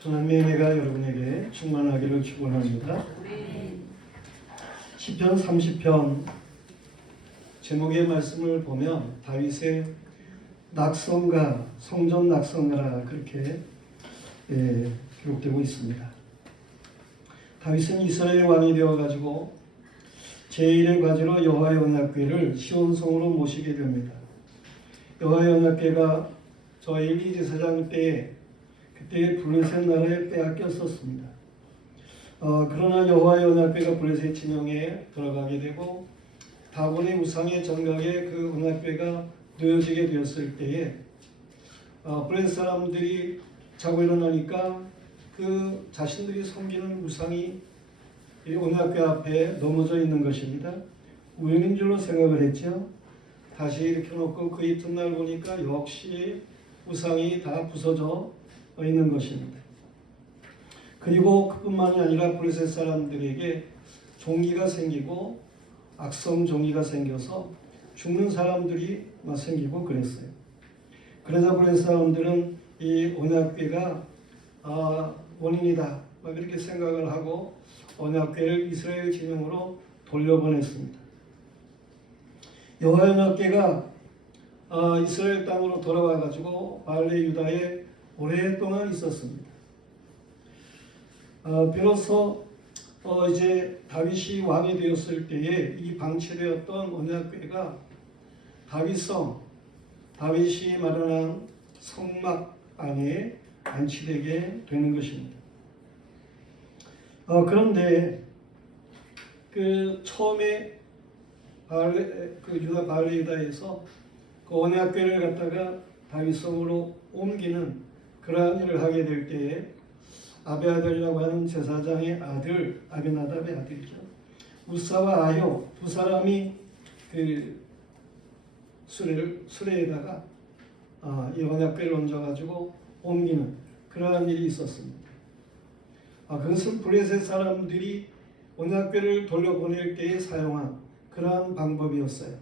하나님의 은혜가 여러분에게 충만하기를 축원합니다. 시편 30편 제목의 말씀을 보면 다윗의 낙성가, 성전 낙성가라 그렇게 기록되고 있습니다. 다윗은 이스라엘 왕이 되어가지고 제1의 과제로 여호와의 언약궤를 시온성으로 모시게 됩니다. 여호와의 언약궤가 저 엘리 제사장 때에 그때 블레셋 나라에 빼앗겼었습니다. 그러나 여호와의 언약궤가 블레셋 진영에 들어가게 되고 다곤의 우상의 전각에 그 언약궤가 놓여지게 되었을 때에 블레셋 사람들이 자고 일어나니까 그 자신들이 섬기는 우상이 이 언약궤 앞에 넘어져 있는 것입니다. 우연인 줄로 생각을 했죠. 다시 이렇게 놓고 그 이튿날 보니까 역시 우상이 다 부서져 있는 것입니다. 그리고 그뿐만이 아니라 블레셋 사람들에게 종기가 생기고 악성 종기가 생겨서 죽는 사람들이 생기고 그랬어요. 그래서 블레셋 사람들은 이 언약궤가 원인이다 그렇게 생각을 하고 언약궤를 이스라엘 진영으로 돌려보냈습니다. 여호와의 언약궤가 이스라엘 땅으로 돌아와 가지고 발레 유다에 오랫동안 있었습니다. 비로소 이제 다윗이 왕이 되었을 때에 이 방치되었던 언약궤가 다윗이 마련한 성막 안에 안치되게 되는 것입니다. 그런데 그 처음에 유다 발레 유다에서 그 언약궤를 갖다가 다윗성으로 옮기는 그러한 일을 하게 될 때에 아비아달이라고 하는 제사장의 아들, 아비나답의 아들이죠. 우사와 아효 두 사람이 그 수레에다가 이 언약궤를 얹어가지고 옮기는 그러한 일이 있었습니다. 그것은 블레셋 사람들이 언약궤를 돌려보낼 때에 사용한 그러한 방법이었어요.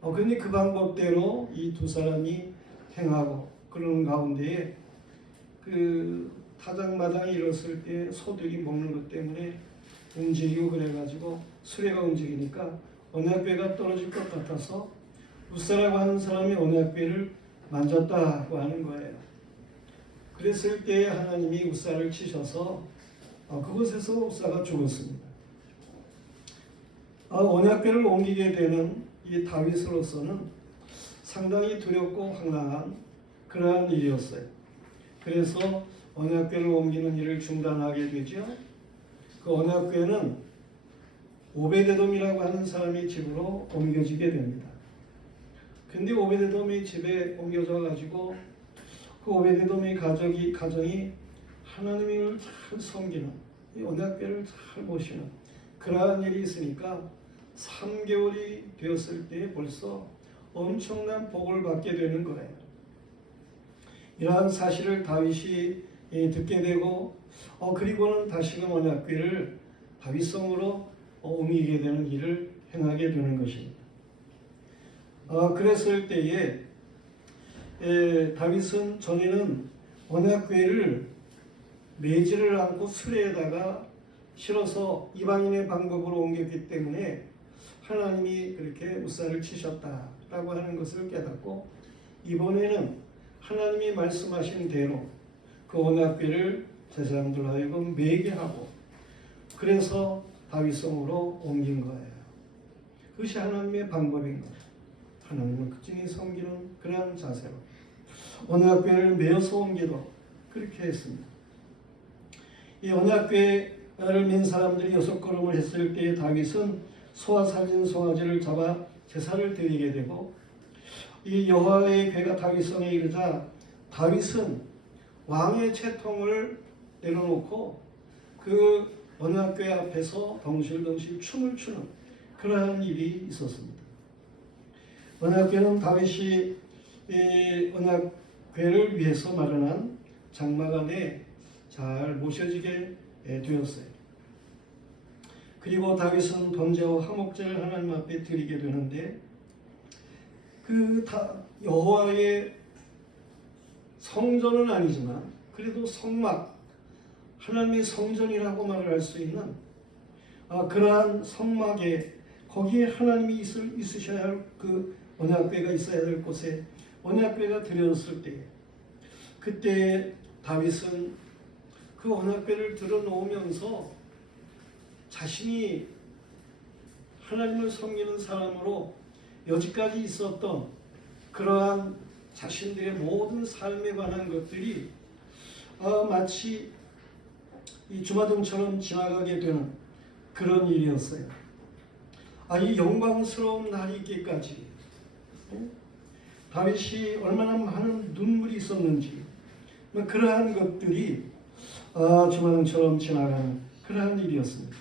그런데 그 방법대로 이 두 사람이 행하고 그러는 가운데에 그 타작마당이 일었을 때 소들이 먹는 것 때문에 움직이고 그래가지고 수레가 움직이니까 언약궤가 떨어질 것 같아서 우사라고 하는 사람이 언약궤를 만졌다고 하는 거예요. 그랬을 때 하나님이 우사를 치셔서 그곳에서 우사가 죽었습니다. 언약궤를 옮기게 되는 이 다윗으로서는 상당히 두렵고 황당한 그러한 일이었어요. 그래서 언약궤를 옮기는 일을 중단하게 되죠. 그 언약궤는 오베데돔이라고 하는 사람의 집으로 옮겨지게 됩니다. 근데 오베데돔의 집에 옮겨져 가지고 그 오베데돔의 가정이 하나님을 잘 섬기는 이 언약궤를 잘 모시는 그러한 일이 있으니까 3개월이 되었을 때 벌써 엄청난 복을 받게 되는 거예요. 이러한 사실을 다윗이 듣게 되고 그리고는 다시금 언약궤를 다윗성으로 옮기게 되는 일을 행하게 되는 것입니다. 그랬을 때에 다윗은 전에는 언약궤를 매지를 않고 수레에다가 실어서 이방인의 방법으로 옮겼기 때문에 하나님이 그렇게 우사를 치셨다라고 하는 것을 깨닫고 이번에는 하나님이 말씀하신 대로 그 언약궤를 제사장들로 하여금 매게 하고 그래서 다윗성으로 옮긴 거예요. 그것이 하나님의 방법인 거예요. 하나님을 극진히 섬기는 그런 자세로 언약궤를 매어서 옮기도록 그렇게 했습니다. 이 언약궤를 맨 사람들이 6걸음을 했을 때 다윗은 소와 살진 송아지를 잡아 제사를 드리게 되고 이 여호와의 궤가 다윗성에 이르자 다윗은 왕의 채통을 내려놓고 그 언약궤 앞에서 덩실덩실 춤을 추는 그러한 일이 있었습니다. 언약궤는 다윗이 이 언약궤를 위해서 마련한 장막 안에 잘 모셔지게 되었어요. 그리고 다윗은 번제와 화목제를 하나님 앞에 드리게 되는데 여호와의 성전은 아니지만 그래도 성막, 하나님의 성전이라고 말을 할 수 있는 그러한 성막에 거기에 하나님이 있으셔야 할 그 언약궤가 있어야 될 곳에 언약궤가 드려졌을 때 그때 다윗은 그 언약궤를 들어놓으면서 자신이 하나님을 섬기는 사람으로 여지까지 있었던 그러한 자신들의 모든 삶에 관한 것들이 마치 이 주마등처럼 지나가게 되는 그런 일이었어요. 이 영광스러운 날이 있기까지 다윗이 얼마나 많은 눈물이 있었는지 그러한 것들이 주마등처럼 지나가는 그러한 일이었습니다.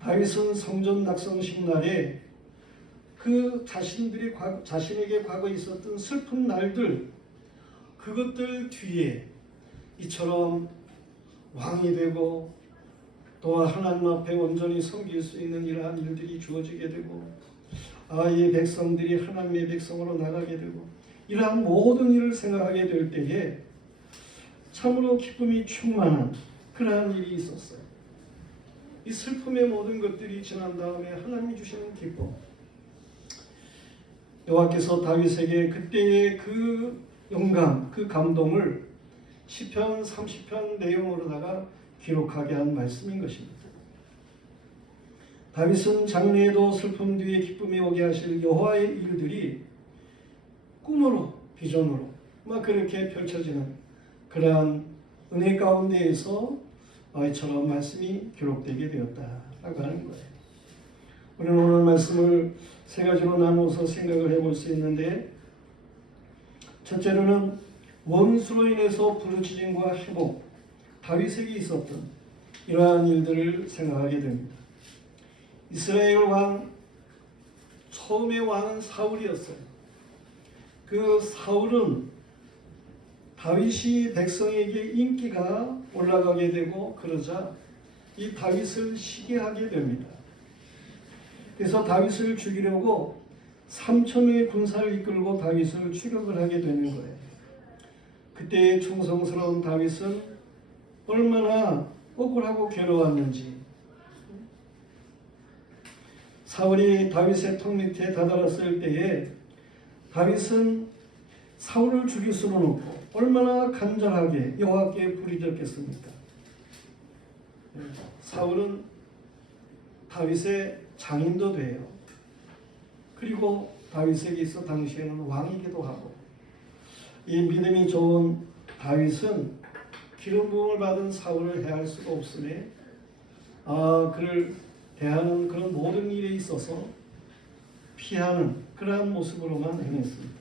다윗은 성전 낙성식 날에 그 자신에게 과거에 있었던 슬픈 날들 그것들 뒤에 이처럼 왕이 되고 또 하나님 앞에 온전히 섬길 수 있는 이러한 일들이 주어지게 되고 이 백성들이 하나님의 백성으로 나가게 되고 이러한 모든 일을 생각하게 될 때에 참으로 기쁨이 충만한 그러한 일이 있었어요. 이 슬픔의 모든 것들이 지난 다음에 하나님이 주시는 기쁨, 여호와께서 다윗에게 그때의 그 영감, 그 감동을 시편 30편 내용으로다가 기록하게 한 말씀인 것입니다. 다윗은 장래에도 슬픔 뒤에 기쁨이 오게 하실 여호와의 일들이 꿈으로 비전으로 그렇게 펼쳐지는 그러한 은혜 가운데에서 이처럼 말씀이 기록되게 되었다라고 하는 거예요. 우리는 오늘 말씀을 세 가지로 나누어서 생각을 해볼 수 있는데, 첫째로는 원수로 인해서 부르짖음과 회복, 다윗에게 있었던 이러한 일들을 생각하게 됩니다. 이스라엘 왕 처음의 왕은 사울이었어요. 그 사울은 다윗이 백성에게 인기가 올라가게 되고 그러자 이 다윗을 시기하게 됩니다. 그래서 다윗을 죽이려고 3,000명의 군사를 이끌고 다윗을 추격을 하게 되는 거예요. 그때의 충성스러운 다윗은 얼마나 억울하고 괴로웠는지, 사울이 다윗의 턱 밑에 다다랐을 때에 다윗은 사울을 죽일 수는 없고 얼마나 간절하게 여호와께 부르짖었겠습니까? 사울은 다윗의 장인도 돼요. 그리고 다윗에게 있어 당시에는 왕이기도 하고, 이 믿음이 좋은 다윗은 기름 부음을 받은 사울을 해할 수가 없으며 그를 대하는 그런 모든 일에 있어서 피하는 그러한 모습으로만 행했습니다.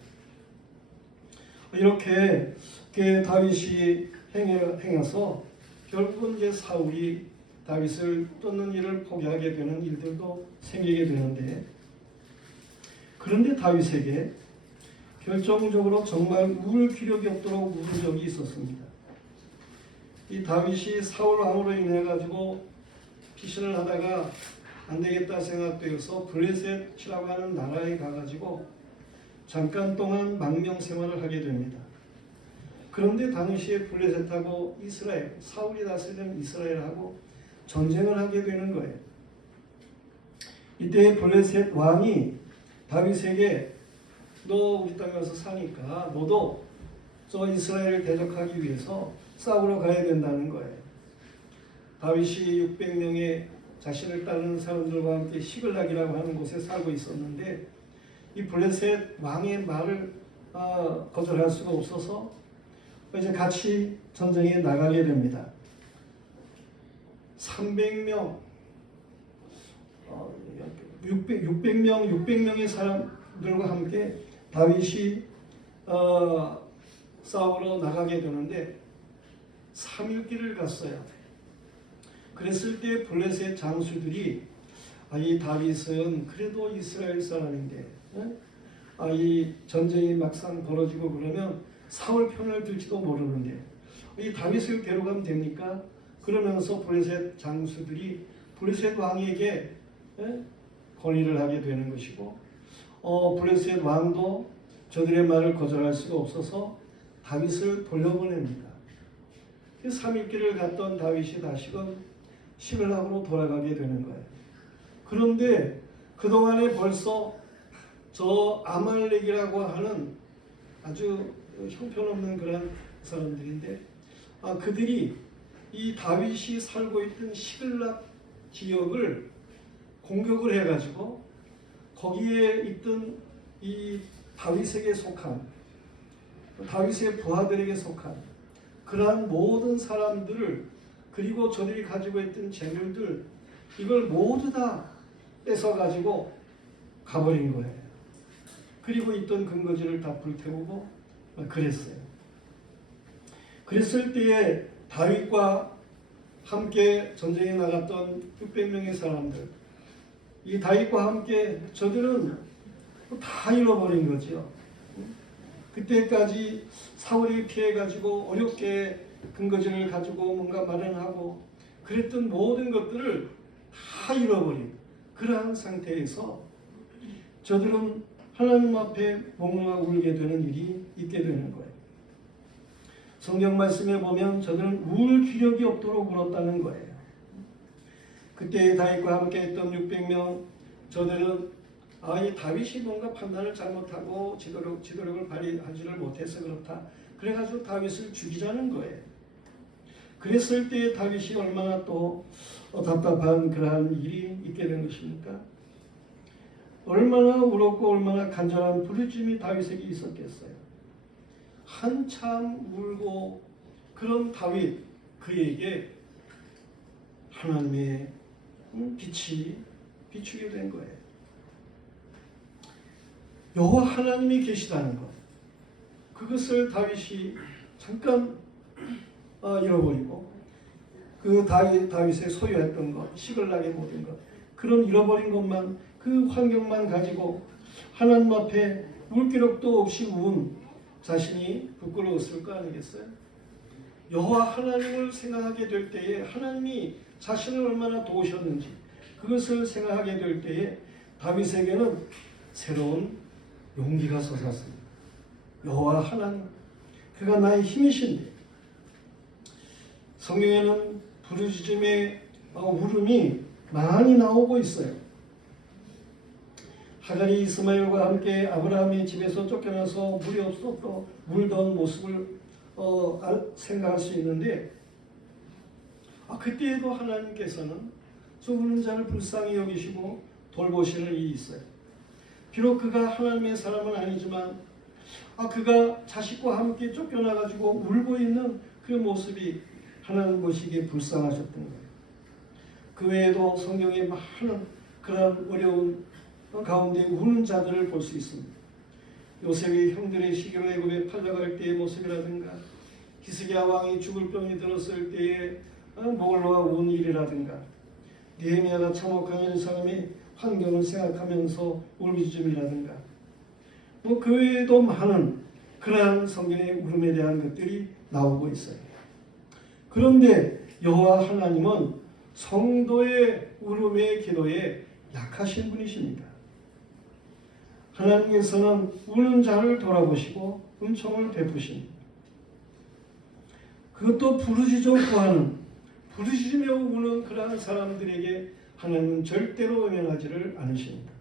이렇게 다윗이 행해서 결국은 이제 사울이 다윗을 쫓는 일을 포기하게 되는 일들도 생기게 되는데, 그런데 다윗에게 결정적으로 정말 울 기력이 없도록 울은 적이 있었습니다. 이 다윗이 사울 왕으로 인해 가지고 피신을 하다가 안 되겠다 생각되어서 블레셋이라고 하는 나라에 가가지고 잠깐 동안 망명 생활을 하게 됩니다. 그런데 당시에 블레셋하고 이스라엘, 사울이 다스리는 이스라엘하고 전쟁을 하게 되는 거예요. 이때 블레셋 왕이 다윗에게 너 우리 땅에 와서 사니까 너도 저 이스라엘을 대적하기 위해서 싸우러 가야 된다는 거예요. 다윗이 600명의 자신을 따르는 사람들과 함께 시글락이라고 하는 곳에 살고 있었는데, 이 블레셋 왕의 말을 거절할 수가 없어서 이제 같이 전쟁에 나가게 됩니다. 300명, 600명의 사람들과 함께 다윗이 싸우러 나가게 되는데 3일 길을 갔어요. 그랬을 때 블레셋 장수들이 이 다윗은 그래도 이스라엘 사람인데 이 전쟁이 막상 벌어지고 그러면 사울 편을 들지도 모르는데 이 다윗을 데려가면 됩니까? 그러면서 블레셋 장수들이 블레셋 왕에게 건의를 하게 되는 것이고, 블레셋 왕도 저들의 말을 거절할 수가 없어서 다윗을 돌려보냅니다. 3일길을 갔던 다윗이 다시금 시글락으로 돌아가게 되는 거예요. 그런데 그동안에 벌써 저 아말렉이라고 하는 아주 형편없는 그런 사람들인데 그들이 이 다윗이 살고 있던 시글락 지역을 공격을 해가지고 거기에 있던 이 다윗에게 속한 다윗의 부하들에게 속한 그러한 모든 사람들을 그리고 저들이 가지고 있던 재물들 이걸 모두 다 뺏어가지고 가버린 거예요. 그리고 있던 근거지를 다 불태우고 그랬어요. 그랬을 때에 다윗과 함께 전쟁에 나갔던 600명의 사람들 이 다윗과 함께 저들은 다 잃어버린 거죠. 그때까지 사울이 피해가지고 어렵게 근거지를 가지고 뭔가 마련하고 그랬던 모든 것들을 다 잃어버린 그러한 상태에서 저들은 하나님 앞에 몽롱하고 울게 되는 일이 있게 되는 거예요. 성경 말씀에 보면 저들은 울 기력이 없도록 울었다는 거예요. 그때 다윗과 함께 했던 600명 저들은 이 다윗이 뭔가 판단을 잘못하고 지도력을 발휘하지를 못해서 그렇다. 그래가지고 다윗을 죽이자는 거예요. 그랬을 때 다윗이 얼마나 또 답답한 그러한 일이 있게 된 것입니까? 얼마나 울었고 얼마나 간절한 부르짖음이 다윗에게 있었겠어요. 한참 울고 그런 다윗 그에게 하나님의 빛이 비추게 된 거예요. 여호와 하나님이 계시다는 것 그것을 다윗이 잠깐 잃어버리고 그 다윗의 소유했던 것 시글락의 모든 것 그런 잃어버린 것만 그 환경만 가지고 하나님 앞에 물기력도 없이 운 자신이 부끄러웠을 거 아니겠어요? 여호와 하나님을 생각하게 될 때에 하나님이 자신을 얼마나 도우셨는지 그것을 생각하게 될 때에 다윗에게는 새로운 용기가 솟았습니다. 여호와 하나님 그가 나의 힘이신데 성경에는 부르짖음의 울음이 많이 나오고 있어요. 하갈이 이스마엘과 함께 아브라함의 집에서 쫓겨나서 물이 없어 또 물던 모습을 생각할 수 있는데 그때에도 하나님께서는 저 우는 자를 불쌍히 여기시고 돌보시는 일이 있어요. 비록 그가 하나님의 사람은 아니지만 그가 자식과 함께 쫓겨나가지고 울고 있는 그 모습이 하나님 보시기에 불쌍하셨던 거예요. 그 외에도 성경에 많은 그런 어려운 가운데 우는 자들을 볼 수 있습니다. 요셉이 형들의 시기로 애굽에 팔려갈 때의 모습이라든가 히스기야 왕이 죽을 병이 들었을 때의 목을 놓아 운 일이라든가 느헤미야가 참혹한 예루살렘의 환경을 생각하면서 울부짖음이라든가 그 외에도 많은 그러한 성경의 울음에 대한 것들이 나오고 있어요. 그런데 여호와 하나님은 성도의 울음의 기도에 약하신 분이십니다. 하나님께서는 우는 자를 돌아보시고 은총을 베푸십니다. 그것도 부르짖어 구하는 부르짖으며 우는 그러한 사람들에게 하나님은 절대로 외면하지를 않으십니다.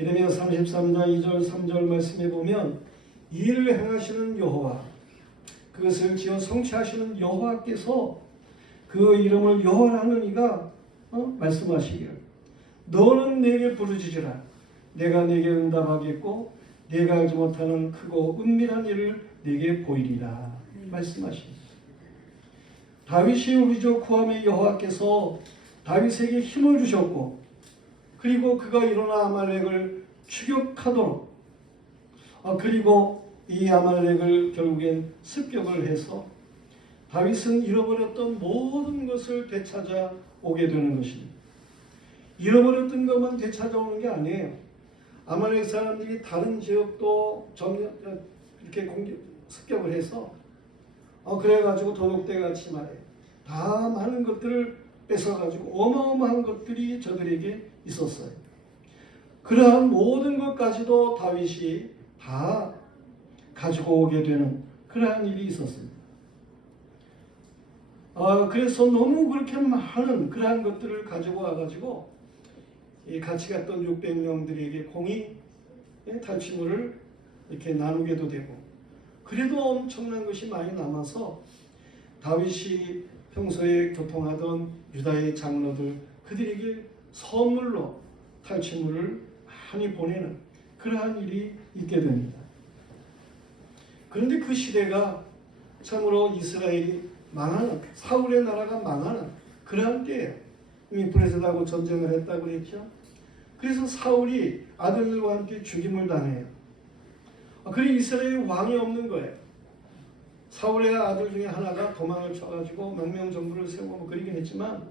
예레미야 33장 2절 3절 말씀에 보면 이를 행하시는 여호와 그것을 지어 성취하시는 여호와께서 그 이름을 여호와라는 이가 말씀하시기를 너는 내게 부르짖으라 내가 내게 응답하겠고 내가 알지 못하는 크고 은밀한 일을 내게 보이리라 말씀하십니다. 다윗이 울부짖어 구함에 여호와께서 다윗에게 힘을 주셨고 그리고 그가 일어나 아말렉을 추격하도록 그리고 이 아말렉을 결국엔 습격을 해서 다윗은 잃어버렸던 모든 것을 되찾아 오게 되는 것입니다. 잃어버렸던 것만 되찾아오는 게 아니에요. 아말렉 사람들이 다른 지역도 이렇게 습격을 해서 그래가지고 도둑대같이 말해요. 다 많은 것들을 뺏어가지고 어마어마한 것들이 저들에게 있었어요. 그러한 모든 것까지도 다윗이 다 가지고 오게 되는 그러한 일이 있었습니다. 그래서 너무 그렇게 많은 그러한 것들을 가지고 와가지고 같이 갔던 600명들에게 공의 탈취물을 이렇게 나누게도 되고, 그래도 엄청난 것이 많이 남아서 다윗이 평소에 교통하던 유다의 장로들, 그들에게 선물로 탈취물을 많이 보내는 그러한 일이 있게 됩니다. 그런데 그 시대가 참으로 이스라엘이 망하는, 사울의 나라가 망하는 그러한 때예요. 이미 블레셋하고 전쟁을 했다고 그랬죠. 그래서 사울이 아들들과 함께 죽임을 당해요. 그리고 이스라엘에 왕이 없는 거예요. 사울의 아들 중에 하나가 도망을 쳐가지고 망명정부를 세우고 그러긴 했지만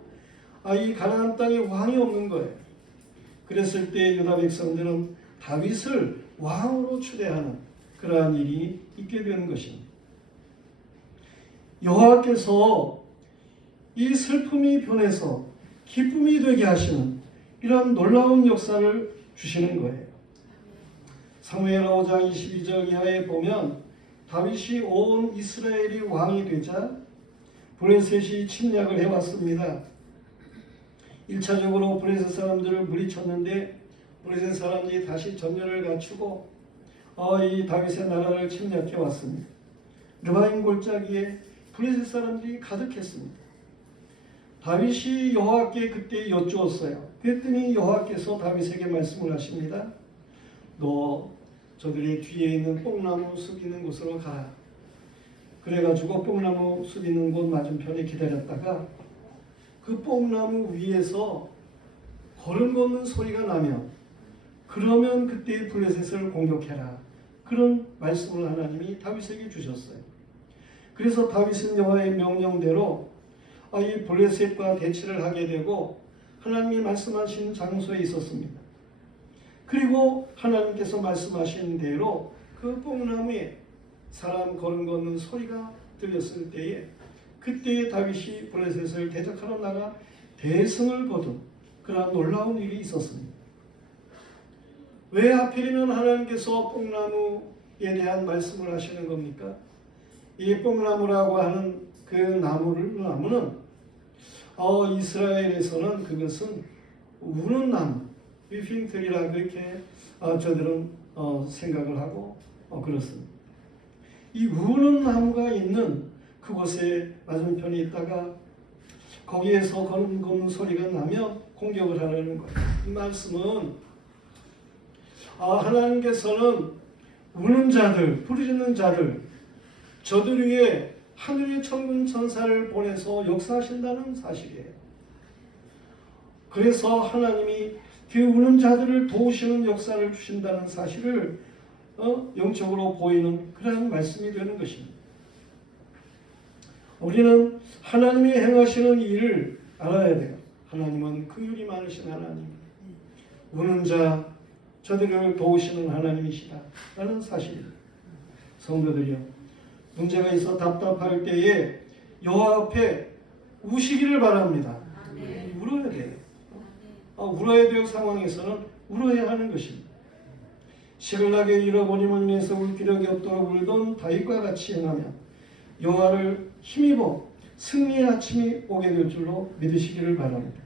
이 가나안 땅에 왕이 없는 거예요. 그랬을 때 유다 백성들은 다윗을 왕으로 추대하는 그러한 일이 있게 되는 것입니다. 여호와께서 이 슬픔이 변해서 기쁨이 되게 하시는 이런 놀라운 역사를 주시는 거예요. 사무엘하 5장 22절 이하에 보면 다윗이 온 이스라엘이 왕이 되자 블레셋이 침략을 해왔습니다. 1차적으로 블레셋 사람들을 물리쳤는데 블레셋 사람들이 다시 전열을 갖추고 이 다윗의 나라를 침략해 왔습니다. 르바임 골짜기에 블레셋 사람들이 가득했습니다. 다윗이 여호와께 그때 여쭈었어요. 그랬더니 여호와께서 다윗에게 말씀을 하십니다. 너 저들의 뒤에 있는 뽕나무 숲 있는 곳으로 가라. 그래가지고 뽕나무 숲 있는 곳 맞은편에 기다렸다가 그 뽕나무 위에서 걸음 걷는 소리가 나면 그러면 그때 블레셋을 공격해라. 그런 말씀을 하나님이 다윗에게 주셨어요. 그래서 다윗은 여호와의 명령대로 이 블레셋과 대치를 하게 되고 하나님이 말씀하신 장소에 있었습니다. 그리고 하나님께서 말씀하신 대로 그 뽕나무에 사람 걸음 걷는 소리가 들렸을 때에 그때에 다윗이 블레셋을 대적하러 나가 대승을 거둔 그러한 놀라운 일이 있었습니다. 왜 하필이면 하나님께서 뽕나무에 대한 말씀을 하시는 겁니까? 이 뽕나무라고 하는 그 나무는 이스라엘에서는 그것은 우는 나무, 위핑트리라 그렇게 저들은 생각을 하고 그렇습니다. 이 우는 나무가 있는 그곳에 맞은편에 있다가 거기에서 걸음 걷는 소리가 나면 공격을 하려는 거예요. 이 말씀은 하나님께서는 우는 자들, 부르짖는 자들, 저들 위에 하늘의 천군 천사를 보내서 역사하신다는 사실이에요. 그래서 하나님이 그 우는 자들을 도우시는 역사를 주신다는 사실을 영적으로 보이는 그런 말씀이 되는 것입니다. 우리는 하나님이 행하시는 일을 알아야 돼요. 하나님은 긍휼이 많으신 하나님, 우는 자, 저들을 도우시는 하나님이시다 라는 사실입니다. 성도들이요, 문제가 있어 답답할 때에 여호와 앞에 우시기를 바랍니다. 울어야 돼요. 울어야 될 상황에서는 울어야 하는 것입니다. 시글락에 잃어버림을 인해서 울 기력이 없도록 울던 다윗과 같이 행하면 여호와를 힘입어 승리의 아침이 오게 될 줄로 믿으시기를 바랍니다.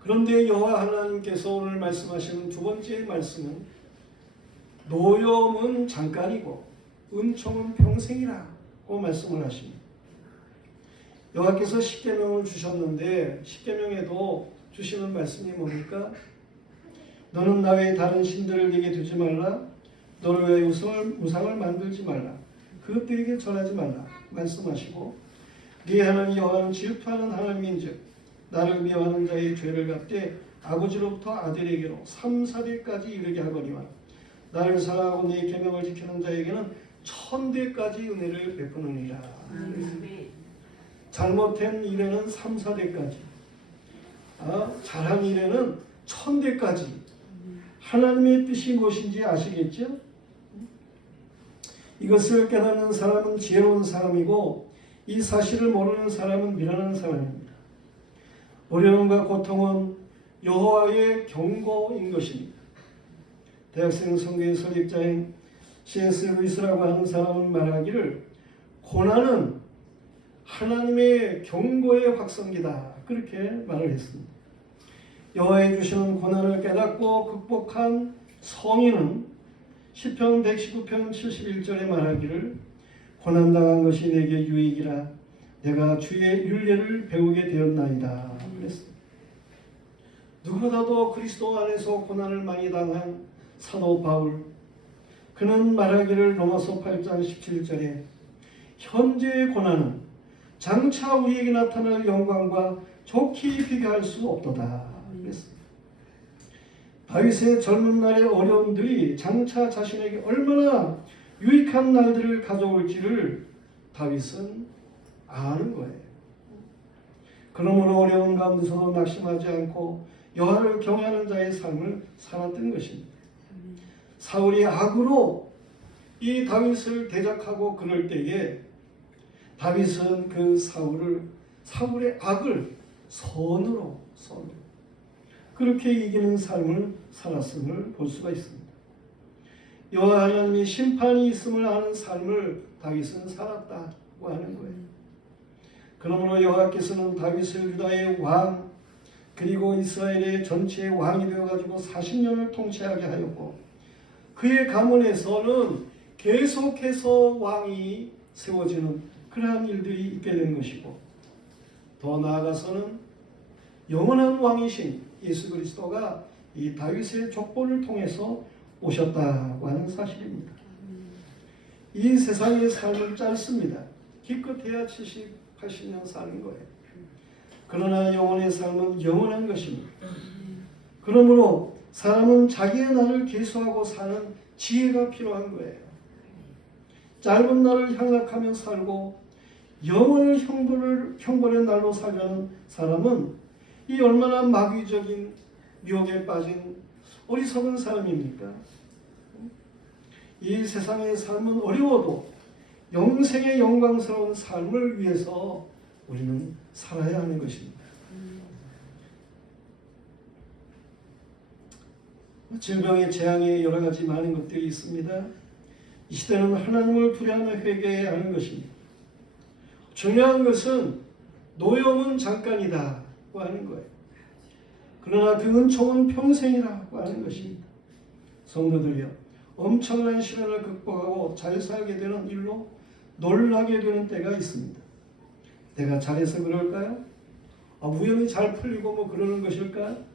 그런데 여호와 하나님께서 오늘 말씀하시는 두 번째 말씀은 노염은 잠깐이고 은총은 평생이라고 말씀을 하십니다. 여호와께서 십계명을 주셨는데 십계명에도 주시는 말씀이 뭡니까? 너는 나 외에 다른 신들을 네게 두지 말라. 너를 위해 우상을 만들지 말라. 그것들에게 절하지 말라 말씀하시고, 네 하나님 여호와는 질투하는 하나님인즉 나를 미워하는 자의 죄를 갚되 아버지로부터 아들에게로 3, 4대까지 이르게 하거니와 나를 사랑하고 네 계명을 지키는 자에게는 1000대까지 은혜를 베푸느니라. 잘못된 일에는 3, 4대까지, 잘한 일에는 1000대까지. 하나님의 뜻이 무엇인지 아시겠죠? 이것을 깨닫는 사람은 지혜로운 사람이고 이 사실을 모르는 사람은 미련한 사람입니다. 어려움과 고통은 여호와의 경고인 것입니다. 대학생 선교의 설립자인 C.S. 루이스라고 하는 사람은 말하기를 고난은 하나님의 경고의 확성기다, 그렇게 말을 했습니다. 여호와의 주시는 고난을 깨닫고 극복한 성인은 시편 119편 71절에 말하기를 고난당한 것이 내게 유익이라 내가 주의 율례를 배우게 되었나이다 그랬습니다. 누구보다도 그리스도 안에서 고난을 많이 당한 사도 바울, 그는 말하기를 로마서 8장 17절에 현재의 고난은 장차 우리에게 나타날 영광과 좋게 비교할 수 없도다 그랬습니다. 다윗의 젊은 날의 어려움들이 장차 자신에게 얼마나 유익한 날들을 가져올지를 다윗은 아는 거예요. 그러므로 어려운 가운데서도 낙심하지 않고 여호와를 경외하는 자의 삶을 살았던 것입니다. 사울이 악으로 이 다윗을 대적하고 그럴 때에 다윗은 그 사울의 악을 선으로 그렇게 이기는 삶을 살았음을 볼 수가 있습니다. 여호와 하나님의 심판이 있음을 아는 삶을 다윗은 살았다고 하는 거예요. 그러므로 여호와께서는 다윗을 유다의 왕 그리고 이스라엘의 전체의 왕이 되어가지고 40년을 통치하게 하였고 그의 가문에서는 계속해서 왕이 세워지는 그러한 일들이 있게 된 것이고 더 나아가서는 영원한 왕이신 예수 그리스도가 이 다윗의 족보를 통해서 오셨다고 하는 사실입니다. 이 세상의 삶은 짧습니다. 기껏해야 70, 80년 사는 거예요. 그러나 영혼의 삶은 영원한 것입니다. 그러므로 사람은 자기의 날을 계수하고 사는 지혜가 필요한 거예요. 짧은 날을 향락하며 살고 영원을 형벌의 날로 살려는 사람은 이 얼마나 마귀적인 유혹에 빠진 어리석은 사람입니까? 이 세상의 삶은 어려워도 영생의 영광스러운 삶을 위해서 우리는 살아야 하는 것입니다. 질병의 재앙에 여러 가지 많은 것들이 있습니다. 이 시대는 하나님을 두려워하며 회개해야 하는 것입니다. 중요한 것은 노염은 잠깐이다고 하는 거예요. 그러나 그 은총은 평생이라고 하는 것입니다. 성도들이여, 엄청난 시련을 극복하고 잘 살게 되는 일로 놀라게 되는 때가 있습니다. 내가 잘해서 그럴까요? 우연히 잘 풀리고 뭐 그러는 것일까요?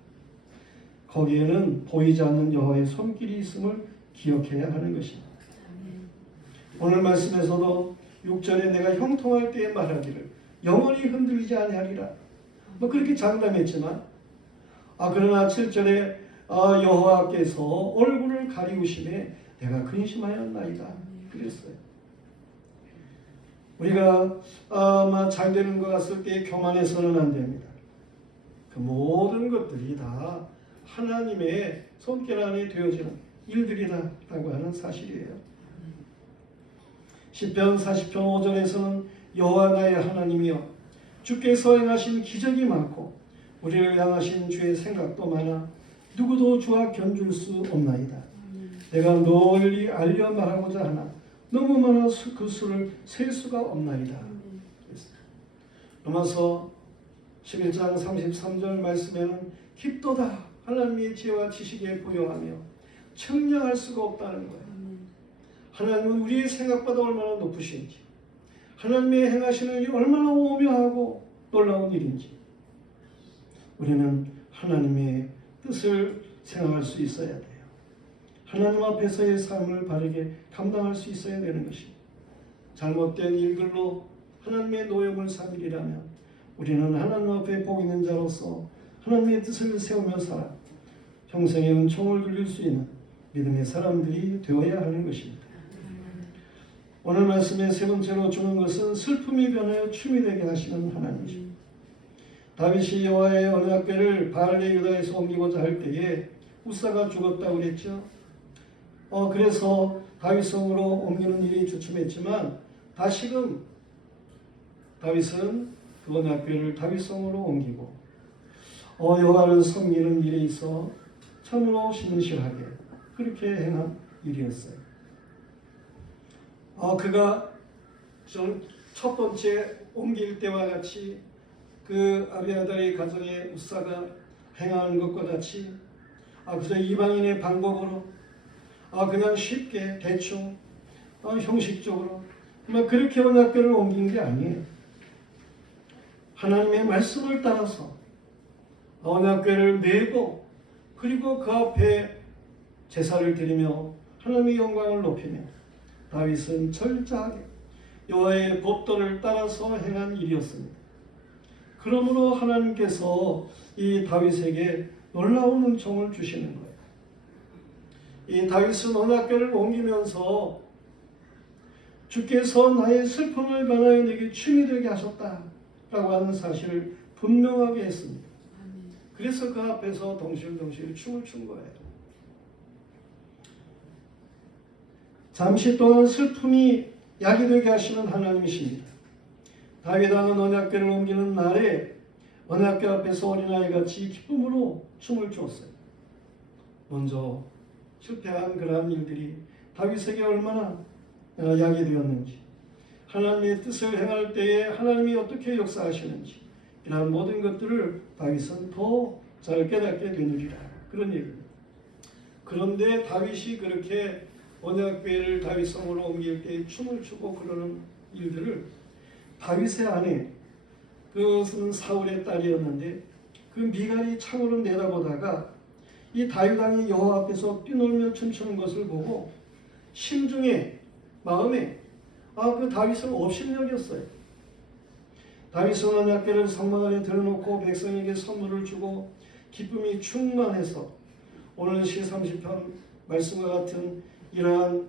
거기에는 보이지 않는 여호와의 손길이 있음을 기억해야 하는 것입니다. 오늘 말씀에서도 6절에 내가 형통할 때에 말하기를 영원히 흔들리지 아니하리라 뭐 그렇게 장담했지만 그러나 7절에 여호와께서 얼굴을 가리우심에 내가 근심하였나이다 그랬어요. 우리가 잘 되는 것 같을 때 교만해서는 안 됩니다. 그 모든 것들이 다 하나님의 손길 안에 되어지는 일들이라고 하는 사실이에요. 시편 40편 5절에서는 여호와 나의 하나님이여 주께서 행하신 기적이 많고 우리를 향하신 주의 생각도 많아 누구도 주와 견줄 수 없나이다. 내가 널리 알려 말하고자 하나 너무 많아 그 수를 셀 수가 없나이다. 로마서 11장 33절 말씀에는 깊도다 하나님의 지혜와 지식에 부여하며 청량할 수가 없다는 거예요. 하나님은 우리의 생각보다 얼마나 높으신지, 하나님의 행하시는 일이 얼마나 오묘하고 놀라운 일인지 우리는 하나님의 뜻을 생각할 수 있어야 돼요. 하나님 앞에서의 삶을 바르게 감당할 수 있어야 되는 것입니다. 잘못된 일들로 하나님의 노염을 삼으리라면 우리는 하나님 앞에 복 있는 자로서 하나님의 뜻을 세우며 살아 평생의 은총을 누릴 수 있는 믿음의 사람들이 되어야 하는 것입니다. 오늘 말씀의 세 번째로 주는 것은 슬픔이 변하여 춤이 되게 하시는 하나님이십니다. 다윗이 여호와의 언약궤를 바알의 유다에서 옮기고자 할 때에 우사가 죽었다고 그랬죠. 그래서 다윗성으로 옮기는 일이 주춤했지만 다시금 다윗은 그 언약궤를 다윗성으로 옮기고 여호와를 섬기는 일에 있어 참으로 신실하게 그렇게 행한 일이었어요. 그가 좀 첫 번째 옮길 때와 같이 그 아비아달의 가정의 우사가 행하는 것과 같이 그저 이방인의 방법으로 그냥 쉽게 대충 형식적으로 그렇게 언약궤를 옮긴 게 아니에요. 하나님의 말씀을 따라서 언약궤를 메고 그리고 그 앞에 제사를 드리며 하나님의 영광을 높이며 다윗은 철저하게 여호와의 법도를 따라서 행한 일이었습니다. 그러므로 하나님께서 이 다윗에게 놀라운 은총을 주시는 거예요. 이 다윗은 언약궤를 옮기면서 주께서 나의 슬픔을 변하여 내게 춤이 되게 하셨다라고 하는 사실을 분명하게 했습니다. 그래서 그 앞에서 덩실덩실 춤을 춘 거예요. 잠시 동안 슬픔이 약이 되게 하시는 하나님이십니다. 다윗 왕은 언약궤를 옮기는 날에 언약궤 앞에서 어린아이같이 기쁨으로 춤을 추었어요. 먼저 실패한 그러한 일들이 다윗에게 얼마나 약이 되었는지, 하나님의 뜻을 행할 때에 하나님이 어떻게 역사하시는지 이러한 모든 것들을 다윗은 더 잘 깨닫게 되느리라, 그런 얘기입니다. 그런데 다윗이 그렇게 언약궤를 다윗 성으로 옮길 때 춤을 추고 그러는 일들을 다윗의 아내, 그것은 사울의 딸이었는데 그 미갈이 창으로 내다보다가 이 다윗 왕이 여호와 앞에서 뛰놀며 춤추는 것을 보고 심중에 마음에 그 다윗을 업신여겼어요. 다윗은 언약궤를 성막 안에 들어놓고 백성에게 선물을 주고 기쁨이 충만해서 오늘 시 30편 말씀과 같은 이러한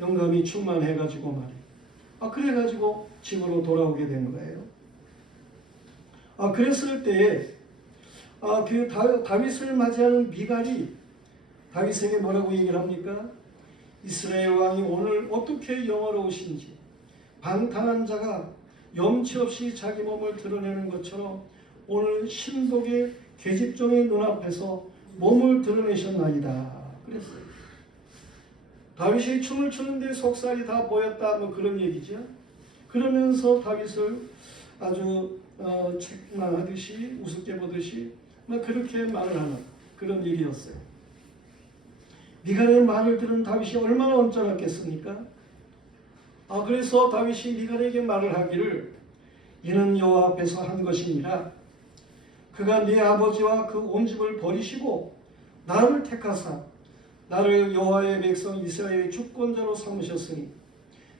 영감이 충만해가지고 말이에요. 그래가지고 집으로 돌아오게 된 거예요. 그랬을 때에 그 다윗을 맞이하는 미갈이 다윗에게 뭐라고 얘기를 합니까? 이스라엘 왕이 오늘 어떻게 영화로우신지, 방탕한 자가 염치 없이 자기 몸을 드러내는 것처럼 오늘 신복의 계집종의 눈앞에서 몸을 드러내셨나이다 그랬어요. 다윗이 춤을 추는데 속살이 다 보였다, 그런 얘기죠. 그러면서 다윗을 아주 책망하듯이 우습게 보듯이 그렇게 말을 하는 그런 일이었어요. 미갈의 말을 들은 다윗이 얼마나 언짢았겠습니까? 그래서 다윗이 미갈에게 말을 하기를, 이는 여호와 앞에서 한 것이니라. 그가 네 아버지와 그 온 집을 버리시고 나를 택하사 나를 여호와의 백성 이스라엘의 주권자로 삼으셨으니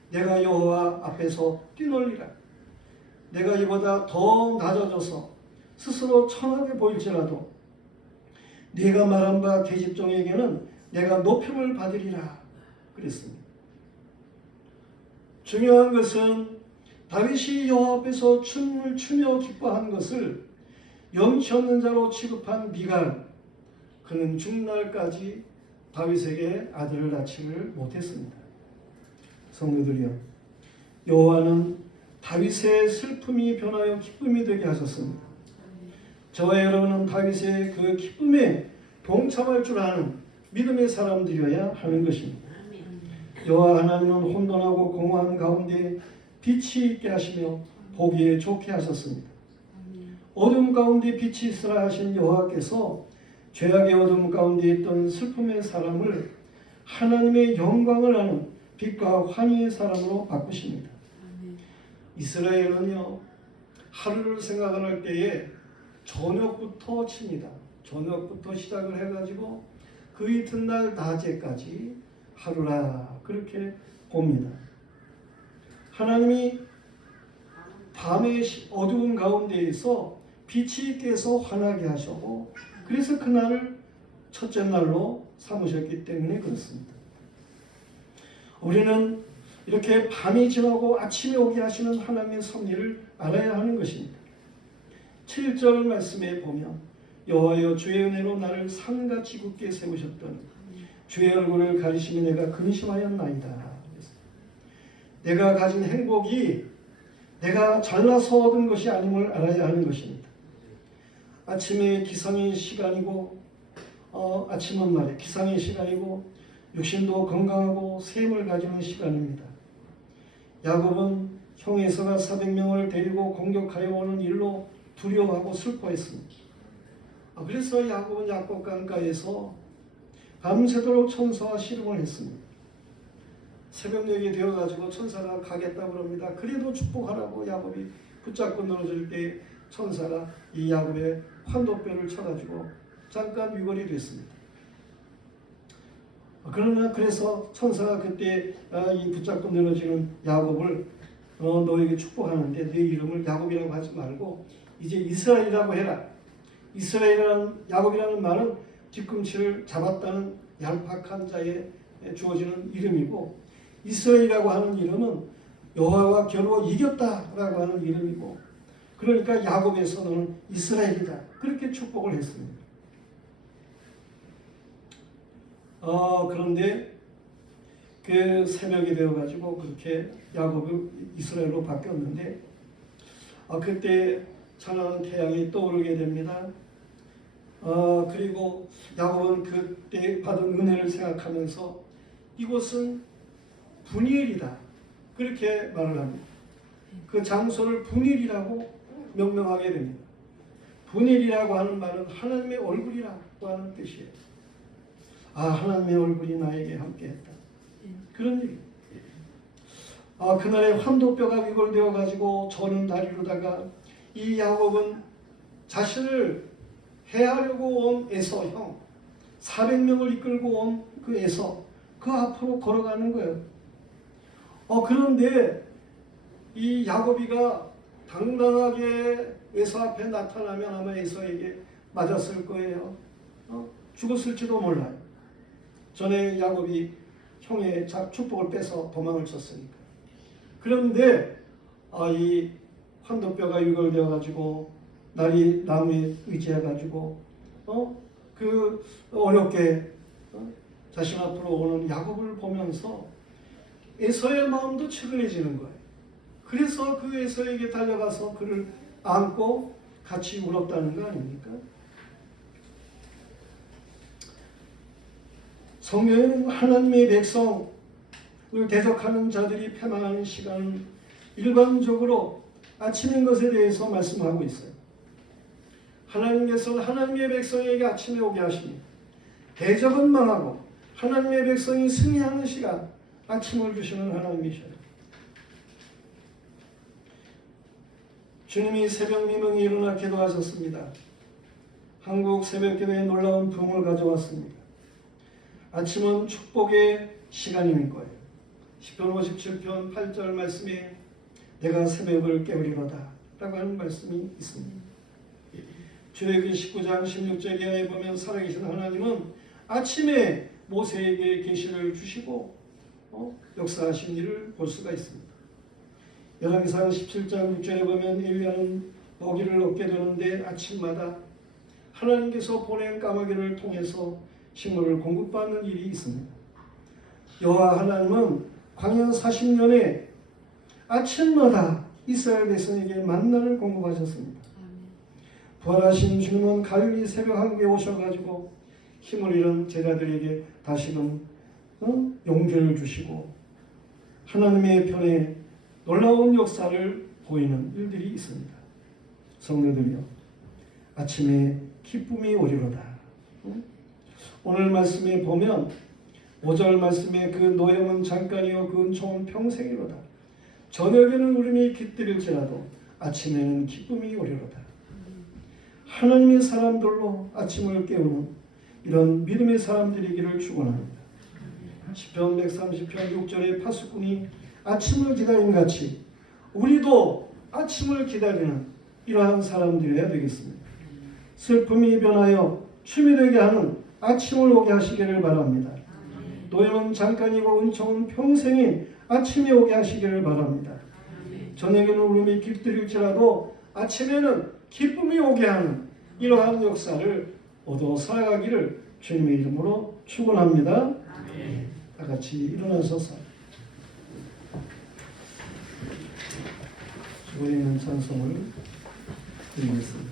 내가 여호와 앞에서 뛰놀리라. 내가 이보다 더 낮아져서 스스로 천하게 보일지라도 네가 말한 바 계집종에게는 내가 높임을 받으리라 그랬습니다. 중요한 것은 다윗이 여호와 앞에서 춤을 추며 기뻐한 것을 염치 없는 자로 취급한 미갈, 그는 죽날까지 다윗에게 아들을 낳지를 못했습니다. 성도들이여, 여호와는 다윗의 슬픔이 변하여 기쁨이 되게 하셨습니다. 저와 여러분은 다윗의 그 기쁨에 동참할 줄 아는 믿음의 사람들이어야 하는 것입니다. 여호와 하나님은 혼돈하고 공허한 가운데 빛이 있게 하시며 보기에 좋게 하셨습니다. 어둠 가운데 빛이 있으라 하신 여호와께서 죄악의 어둠 가운데 있던 슬픔의 사람을 하나님의 영광을 아는 빛과 환희의 사람으로 바꾸십니다. 이스라엘은요, 하루를 생각할 때에 저녁부터 칩니다. 저녁부터 시작을 해가지고 그 이튿날 낮에까지 하루라 그렇게 봅니다. 하나님이 밤의 어두운 가운데에서 빛이 있게 해서 환하게 하시고, 그래서 그날을 첫째 날로 삼으셨기 때문에 그렇습니다. 우리는 이렇게 밤이 지나고 아침이 오게 하시는 하나님의 섭리를 알아야 하는 것입니다. 7절 말씀에 보면 여호와여 주의 은혜로 나를 산같이 굳게 세우셨더니 주의 얼굴을 가리시며 내가 근심하였나이다. 내가 가진 행복이 내가 잘나서 얻은 것이 아님을 알아야 하는 것입니다. 아침에 기상의 시간이고 아침은 말이에요. 기상의 시간이고 육신도 건강하고 셈을 가지는 시간입니다. 야곱은 형 에서가 400명을 데리고 공격하여 오는 일로 두려워하고 슬퍼했습니다. 그래서 야곱은 야곱 강가에서 밤새도록 천사와 씨름을 했습니다. 새벽녘이 되어가지고 천사가 가겠다고 그럽니다. 그래도 축복하라고 야곱이 붙잡고 늘어질 때 천사가 이 야곱의 환도뼈를 쳐가지고 잠깐 위골이 됐습니다. 그러나 그래서 천사가 그때 이 붙잡고 늘어지는 야곱을 너에게 축복하는데 네 이름을 야곱이라고 하지 말고 이제 이스라엘이라고 해라. 이스라엘이라는 야곱이라는 말은 뒤꿈치를 잡았다는 얄팍한 자에 주어지는 이름이고, 이스라엘이라고 하는 이름은 여호와와 겨루어 이겼다라고 하는 이름이고, 그러니까 야곱에서 너는 이스라엘이다, 그렇게 축복을 했습니다. 그런데 그 새벽이 되어가지고 그렇게 야곱이 이스라엘로 바뀌었는데, 그때 찬란한 태양이 떠오르게 됩니다. 그리고 야곱은 그때 받은 은혜를 생각하면서 이곳은 분이엘이다, 그렇게 말을 합니다. 그 장소를 분이엘이라고 명명하게 됩니다. 분이엘이라고 하는 말은 하나님의 얼굴이라고 하는 뜻이에요. 하나님의 얼굴이 나에게 함께했다, 그런 얘기. 그날에 환도뼈가 위골되어 가지고 저는 다리로다가 이 야곱은 자신을 해하려고 온 에서 형 400명을 이끌고 온 그 에서 그 앞으로 걸어가는 거예요. 그런데 이 야곱이가 당당하게 에서 앞에 나타나면 아마 에서에게 맞았을 거예요. 죽었을지도 몰라요. 전에 야곱이 형의 축복을 뺏어 도망을 쳤으니까. 그런데 이 환도뼈가 유골되어 가지고 날이 나무에 의지해 가지고 그 어렵게 자신 앞으로 오는 야곱을 보면서 에서의 마음도 측은해지는 거예요. 그래서 그 에서에게 달려가서 그를 안고 같이 울었다는 거 아닙니까? 성경에는 하나님의 백성을 대적하는 자들이 패망하는 시간은 일반적으로 아침인 것에 대해서 말씀하고 있어요. 하나님께서는 하나님의 백성에게 아침에 오게 하십니다. 대적은 망하고 하나님의 백성이 승리하는 시간, 아침을 주시는 하나님이셔요. 주님이 새벽 미명에 일어나 기도하셨습니다. 한국 새벽기도에 놀라운 부흥을 가져왔습니다. 아침은 축복의 시간인 거예요. 시편 57편 8절 말씀에 내가 새벽을 깨우리로다 라고 하는 말씀이 있습니다. 출애굽기 19장 16절에 보면 살아계신 하나님은 아침에 모세에게 계시를 주시고 역사하신 일을 볼 수가 있습니다. 열왕기상 17장 6절에 보면 엘리야는 먹이를 얻게 되는데 아침마다 하나님께서 보낸 까마귀를 통해서 식물을 공급받는 일이 있습니다. 여호와 하나님은 광야 40년에 아침마다 이스라엘 백성에게 만나를 공급하셨습니다. 부활하신 주님은 갈릴리 새벽 한국에 오셔가지고 힘을 잃은 제자들에게 다시금 용기를 주시고 하나님의 편에 놀라운 역사를 보이는 일들이 있습니다. 성도들이여, 아침에 기쁨이 오리로다. 오늘 말씀에 보면 5절 말씀에 그 노염은 잠깐이요 그 은총은 평생이로다. 저녁에는 울음이 깃들일지라도 아침에는 기쁨이 오리로다. 하나님의 사람들로 아침을 깨우는 이런 믿음의 사람들이기를 축원합니다. 시편 130편 6절에 파수꾼이 아침을 기다린 같이 우리도 아침을 기다리는 이러한 사람들이어야 되겠습니다. 슬픔이 변하여 춤이 되게 하는 아침을 오게 하시기를 바랍니다. 노임은 잠깐이고 은총은 평생인 아침이 오게 하시기를 바랍니다. 저녁에는 울음이 깃들일지라도 아침에는 기쁨이 오게 하는 이러한 역사를 얻어 살아가기를 주님의 이름으로 축원합니다. 다 같이 일어나셔서 주님의 찬송을 드리겠습니다.